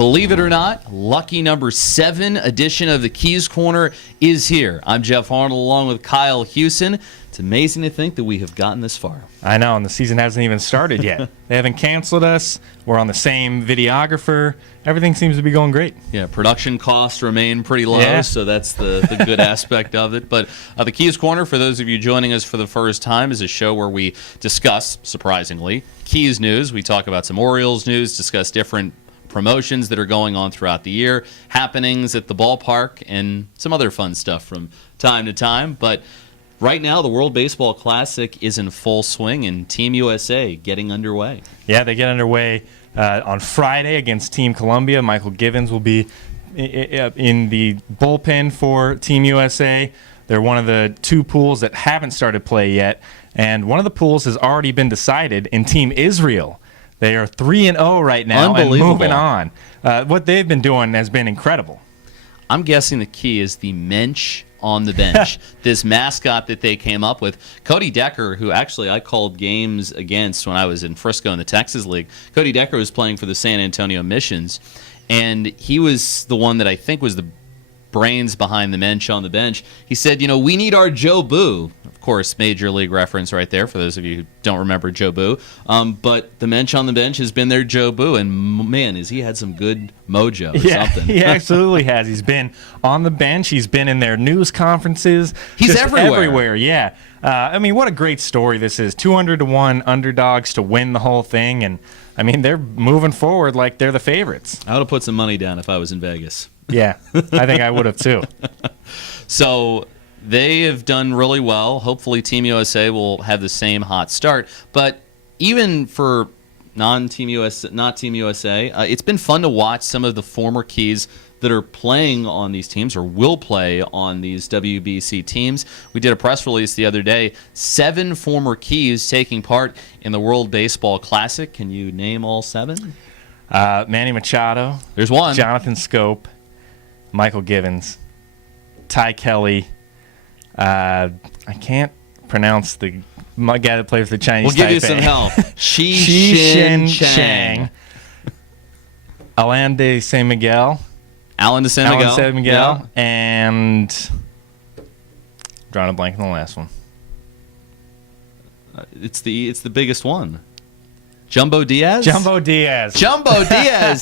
Believe it or not, lucky number 7 edition of the Keys Corner is here. I'm Geoff Arnold along with Kyle Hewson. It's amazing to think that we have gotten this far. I know, and the season hasn't even started yet. They haven't canceled us. We're on the same videographer. Everything seems to be going great. Yeah, production costs remain pretty low, so that's the good aspect of it. But the Keys Corner, for those of you joining us for the first time, is a show where we discuss, surprisingly, Keys news. We talk about some Orioles news, discuss different promotions that are going on throughout the year, happenings at the ballpark, and some other fun stuff from time to time. But right now, the World Baseball Classic is in full swing, and Team USA getting underway. Yeah, they get underway on Friday against Team Colombia. Michael Givens will be in the bullpen for Team USA. They're one of the 2 pools that haven't started play yet, and one of the pools has already been decided in Team Israel. They are 3-0 right now and moving on. What they've been doing has been incredible. I'm guessing the key is the mensch on the bench. This mascot that they came up with. Cody Decker, who actually I called games against when I was in Frisco in the Texas League. Cody Decker was playing for the San Antonio Missions, and he was the one that I think was the brains behind the mensch on the bench. He said, we need our Joe Boo. Of course, Major League reference right there for those of you who don't remember Joe Boo. But the mensch on the bench has been their Joe Boo, and man, has he had some good mojo or something. He absolutely has. He's been on the bench. He's been in their news conferences. He's everywhere. Yeah. What a great story this is. 200-1 underdogs to win the whole thing, and they're moving forward like they're the favorites. I would have put some money down if I was in Vegas. Yeah, I think I would have too. So they have done really well. Hopefully Team USA will have the same hot start. But even for not Team USA, it's been fun to watch some of the former Keys that are playing on these teams or will play on these WBC teams. We did a press release the other day. 7 former Keys taking part in the World Baseball Classic. Can you name all 7? Manny Machado. There's one. Jonathan Scope. Michael Givens. Ty Kelly. I can't pronounce the guy that plays for the Chinese Taipei. We'll give you some help. Shin Chang. Alan de San Miguel. Yeah. And drawing a blank on the last one. It's the biggest one. Jumbo Diaz? Jumbo Diaz.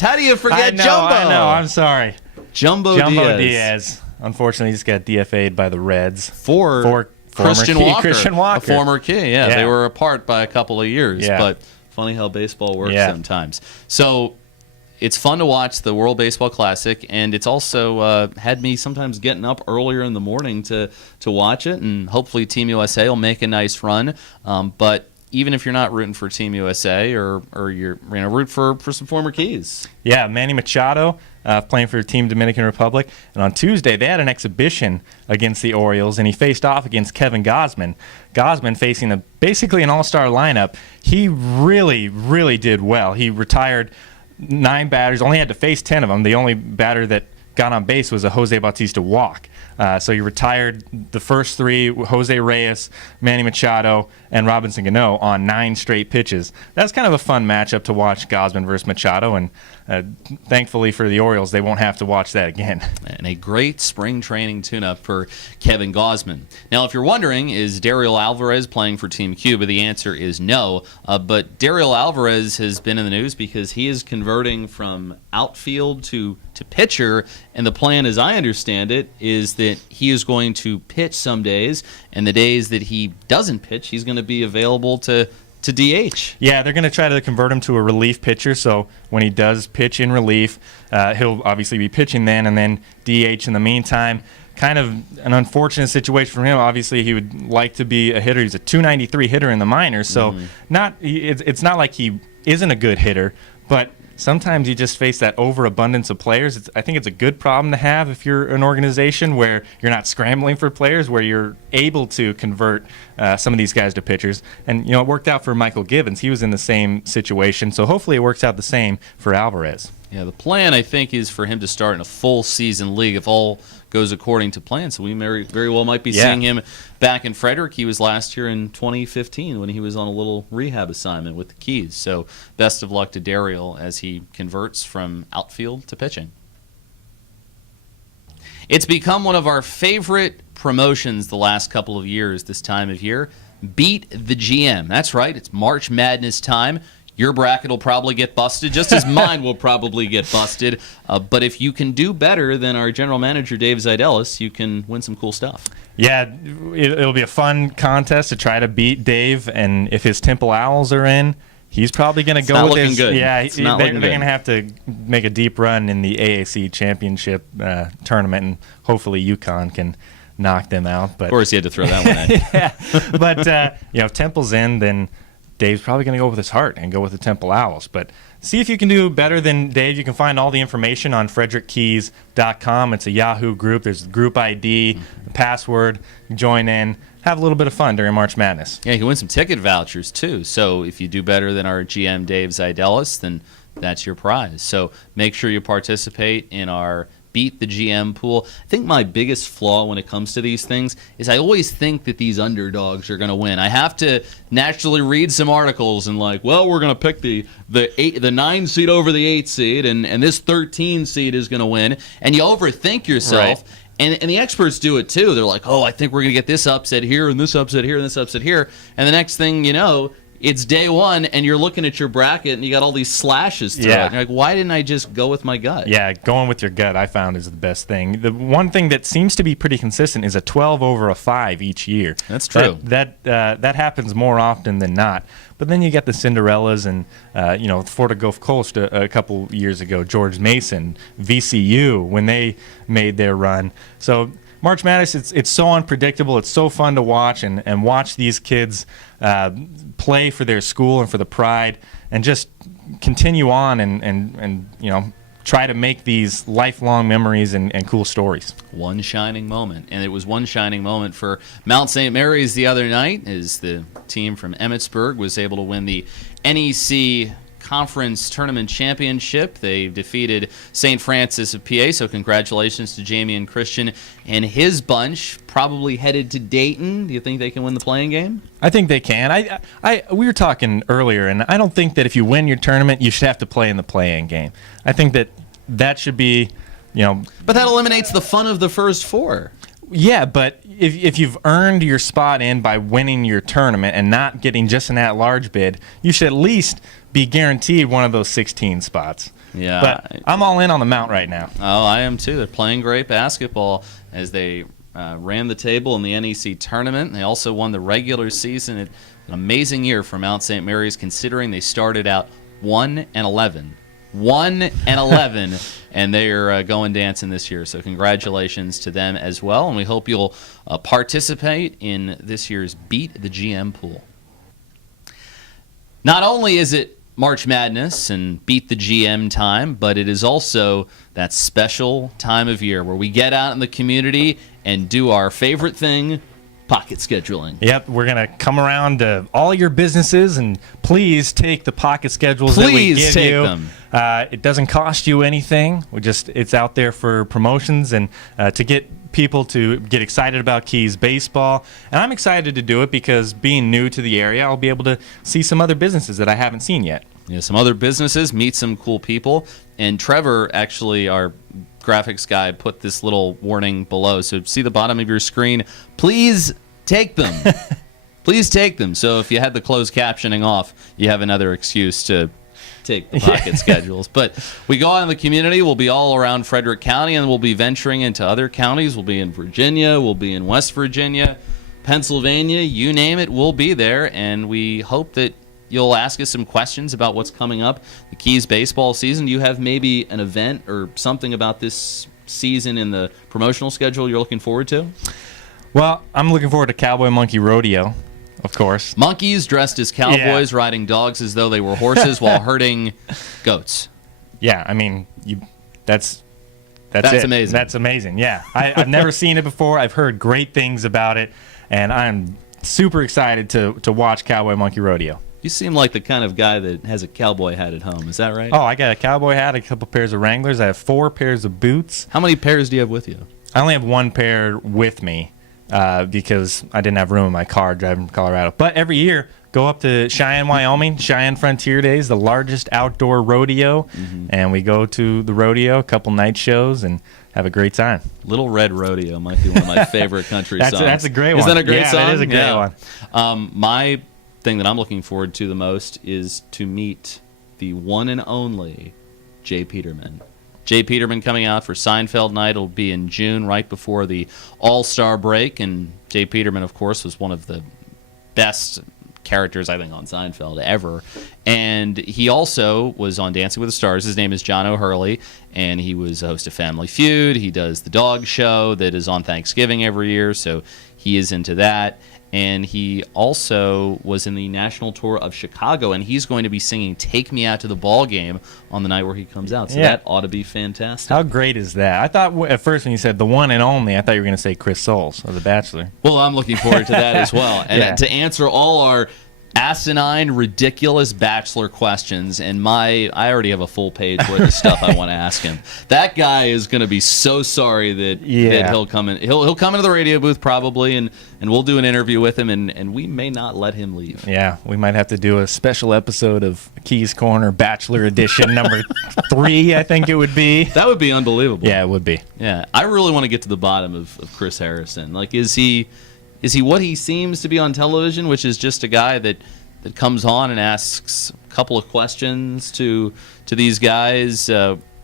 How do you forget Jumbo? I know. I'm sorry. Jumbo Diaz. Unfortunately, he just got DFA'd by the Reds. For Christian Walker. A former Key, yeah. They were apart by a couple of years. Yeah. But funny how baseball works sometimes. So it's fun to watch the World Baseball Classic, and it's also had me sometimes getting up earlier in the morning to watch it, and hopefully Team USA will make a nice run. But even if you're not rooting for Team USA or you're root for some former Keys. Yeah, Manny Machado playing for Team Dominican Republic. And on Tuesday, they had an exhibition against the Orioles, and he faced off against Kevin Gausman. Gausman facing basically an all-star lineup. He really, really did well. He retired 9 batters, only had to face 10 of them. The only batter that got on base was a Jose Bautista walk. So he retired the first 3, Jose Reyes, Manny Machado, and Robinson Cano on 9 straight pitches. That's kind of a fun matchup to watch, Gausman versus Machado, and thankfully for the Orioles, they won't have to watch that again. And a great spring training tune-up for Kevin Gausman. Now, if you're wondering, is Dariel Alvarez playing for Team Cuba? The answer is no. But Dariel Alvarez has been in the news because he is converting from outfield to pitcher, and the plan, as I understand it, is that he is going to pitch some days, and the days that he doesn't pitch, he's going to be available to DH. Yeah, they're going to try to convert him to a relief pitcher, so when he does pitch in relief, he'll obviously be pitching then, and then DH in the meantime. Kind of an unfortunate situation for him. Obviously, he would like to be a hitter. He's a .293 hitter in the minors, so it's not like he isn't a good hitter, but sometimes you just face that overabundance of players. I think it's a good problem to have if you're an organization where you're not scrambling for players, where you're able to convert some of these guys to pitchers. And, it worked out for Michael Givens. He was in the same situation, so hopefully it works out the same for Alvarez. Yeah, the plan, I think, is for him to start in a full season league if all goes according to plan. So we very well might be seeing him back in Frederick. He was last year in 2015 when he was on a little rehab assignment with the Keys. So best of luck to Dariel as he converts from outfield to pitching. It's become one of our favorite promotions the last couple of years this time of year. Beat the GM. That's right. It's March Madness time. Your bracket will probably get busted, just as mine will probably get busted. But if you can do better than our general manager, Dave Zidelis, you can win some cool stuff. Yeah, it'll be a fun contest to try to beat Dave. And if his Temple Owls are in, he's probably going to go with his. Good. Yeah, they're going to have to make a deep run in the AAC championship tournament, and hopefully UConn can knock them out. But of course, you had to throw that one in. Yeah, but if Temple's in, then Dave's probably going to go with his heart and go with the Temple Owls. But see if you can do better than Dave. You can find all the information on frederickkeys.com. It's a Yahoo group. There's the group ID, the password. Join in. Have a little bit of fun during March Madness. Yeah, you can win some ticket vouchers, too. So if you do better than our GM, Dave Zidelis, then that's your prize. So make sure you participate in our Beat the GM pool. I think my biggest flaw when it comes to these things is I always think that these underdogs are going to win. I have to naturally read some articles and we're going to pick the 9 seed over the 8 seed, and this 13 seed is going to win. And you overthink yourself. Right. And the experts do it too. They're like, oh, I think we're going to get this upset here and this upset here and this upset here. And the next thing you know, it's day one, and you're looking at your bracket, and you got all these slashes through it. And you're like, why didn't I just go with my gut? Yeah, going with your gut, I found, is the best thing. The one thing that seems to be pretty consistent is a 12 over a 5 each year. That's true. That happens more often than not. But then you get the Cinderellas and, Florida Gulf Coast a couple years ago, George Mason, VCU, when they made their run. So March Madness, it's so unpredictable. It's so fun to watch and watch these kids play for their school and for the pride, and just continue on and try to make these lifelong memories and cool stories. One shining moment. And it was one shining moment for Mount St. Mary's the other night, as the team from Emmitsburg was able to win the NEC Conference Tournament Championship. They defeated St. Francis of PA, so congratulations to Jamie and Christian and his bunch. Probably headed to Dayton. Do you think they can win the playing game? I think they can. We were talking earlier, and I don't think that if you win your tournament, you should have to play in the playing game. I think that should be, But that eliminates the fun of the first four. Yeah, but if you've earned your spot in by winning your tournament and not getting just an at-large bid, you should at least be guaranteed one of those 16 spots. Yeah. But I'm all in on the Mount right now. Oh, I am too. They're playing great basketball as they ran the table in the NEC tournament. They also won the regular season. An amazing year for Mount St. Mary's, considering they started out 1-11. 1-11, and they're going dancing this year. So congratulations to them as well, and we hope you'll participate in this year's Beat the GM pool. Not only is it March Madness and Beat the GM time, but it is also that special time of year where we get out in the community and do our favorite thing, pocket scheduling. Yep, we're going to come around to all your businesses, and please take the pocket schedules that we give take you. Them. It doesn't cost you anything. It's out there for promotions and to get people to get excited about Keys baseball. And I'm excited to do it because, being new to the area, I'll be able to see some other businesses that I haven't seen yet. Yeah, some other businesses, meet some cool people. And Trevor, actually, our graphics guy, put this little warning below. So see the bottom of your screen. Please take them. Please take them. So if you had the closed captioning off, you have another excuse to take the pocket schedules. But we go out in the community. We'll be all around Frederick County, and we'll be venturing into other counties. We'll be in Virginia. We'll be in West Virginia, Pennsylvania. You name it, we'll be there. And we hope that you'll ask us some questions about what's coming up, the Keys baseball season. Do you have maybe an event or something about this season in the promotional schedule you're looking forward to? Well, I'm looking forward to Cowboy Monkey Rodeo, of course. Monkeys dressed as cowboys, riding dogs as though they were horses while herding goats. Yeah, I mean, that's amazing. That's amazing, yeah. I've never seen it before. I've heard great things about it, and I'm super excited to watch Cowboy Monkey Rodeo. You seem like the kind of guy that has a cowboy hat at home. Is that right? Oh, I got a cowboy hat, a couple pairs of Wranglers. I have 4 pairs of boots. How many pairs do you have with you? I only have one pair with me because I didn't have room in my car driving from Colorado. But every year, go up to Cheyenne, Wyoming, Cheyenne Frontier Days, the largest outdoor rodeo. And we go to the rodeo, a couple night shows, and have a great time. Little Red Rodeo might be one of my favorite country songs. That's a great one. Is that a great song? That is a great one. My thing that I'm looking forward to the most is to meet the one and only Jay Peterman. Jay Peterman coming out for Seinfeld night. It'll be in June, right before the All-Star break. And Jay Peterman, of course, was one of the best characters, I think, on Seinfeld ever. And he also was on Dancing with the Stars. His name is John O'Hurley, and he was a host of Family Feud. He does the dog show that is on Thanksgiving every year, so he is into that. And he also was in the national tour of Chicago, and he's going to be singing Take Me Out to the Ball Game on the night where he comes out. So that ought to be fantastic. How great is that? I thought at first when you said the one and only, I thought you were going to say Chris Soules of The Bachelor. Well, I'm looking forward to that as well. And to answer all our asinine, ridiculous Bachelor questions, and I already have a full page worth of stuff I want to ask him. That guy is going to be so sorry that he'll come in. He'll come into the radio booth probably, and we'll do an interview with him, and we may not let him leave. Yeah, we might have to do a special episode of Keys Corner Bachelor Edition number 3, I think it would be. That would be unbelievable. Yeah, it would be. Yeah, I really want to get to the bottom of Chris Harrison. Like, is he what he seems to be on television, which is just a guy that comes on and asks a couple of questions to these guys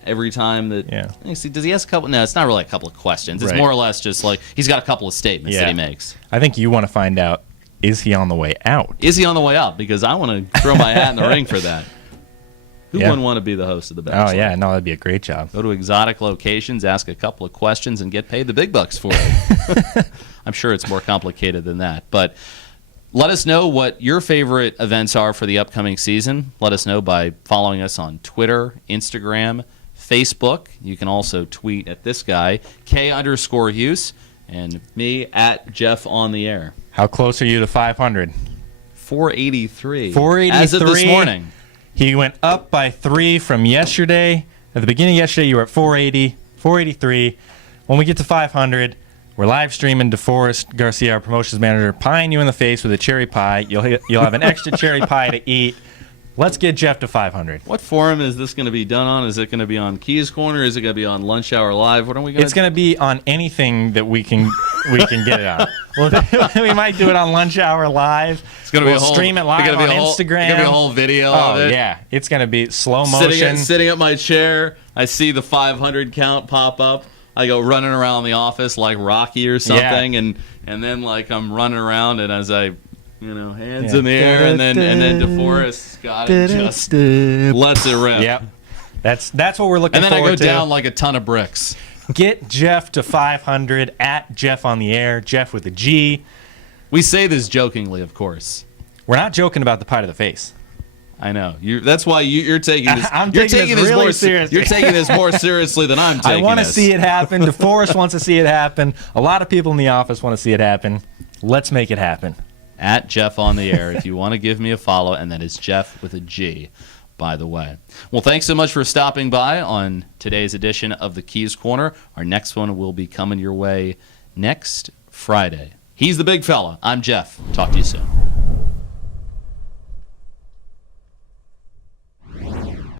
every time that... Yeah. Does he ask a couple... No, it's not really a couple of questions. It's more or less just like he's got a couple of statements that he makes. I think you want to find out, is he on the way out? Is he on the way out? Because I want to throw my hat in the ring for that. Who wouldn't want to be the host of The Bachelor? Oh, yeah. No, that'd be a great job. Go to exotic locations, ask a couple of questions, and get paid the big bucks for it. I'm sure it's more complicated than that. But let us know what your favorite events are for the upcoming season. Let us know by following us on Twitter, Instagram, Facebook. You can also tweet at this guy, K_Hughes, and me at Geoff on the air. How close are you to 500? 483. 483. As of this morning. He went up by 3 from yesterday. At the beginning of yesterday, you were at 480, 483. When we get to 500, we're live streaming DeForest Garcia, our promotions manager, pieing you in the face with a cherry pie. You'll have an extra cherry pie to eat. Let's get Geoff to 500. What forum is this going to be done on? Is it going to be on Keys Corner? Is it going to be on Lunch Hour Live? What are we going to? It's going to be on anything that we can get it on. Well, we might do it on Lunch Hour Live. It's going to be a whole, stream it live on Instagram. It's going to be a whole video of it. Yeah, it's going to be slow motion. Sitting at my chair, I see the 500 count pop up. I go running around the office like Rocky or something, and then like I'm running around, and as I, hands in the air, and then DeForest got it, just lets it rip. Yep, that's what we're looking forward to. And then I go down like a ton of bricks. Get Geoff to 500 at Geoff on the air, Geoff with a G. We say this jokingly, of course. We're not joking about the pie to the face. I know. That's why you're taking this. You're taking this really seriously. You're taking this more seriously than I'm taking. I want to see it happen. DeForest wants to see it happen. A lot of people in the office want to see it happen. Let's make it happen. At Geoff on the air, if you want to give me a follow, and that is Geoff with a G, by the way. Well, thanks so much for stopping by on today's edition of the Keys Corner. Our next one will be coming your way next Friday. He's the big fella. I'm Geoff. Talk to you soon.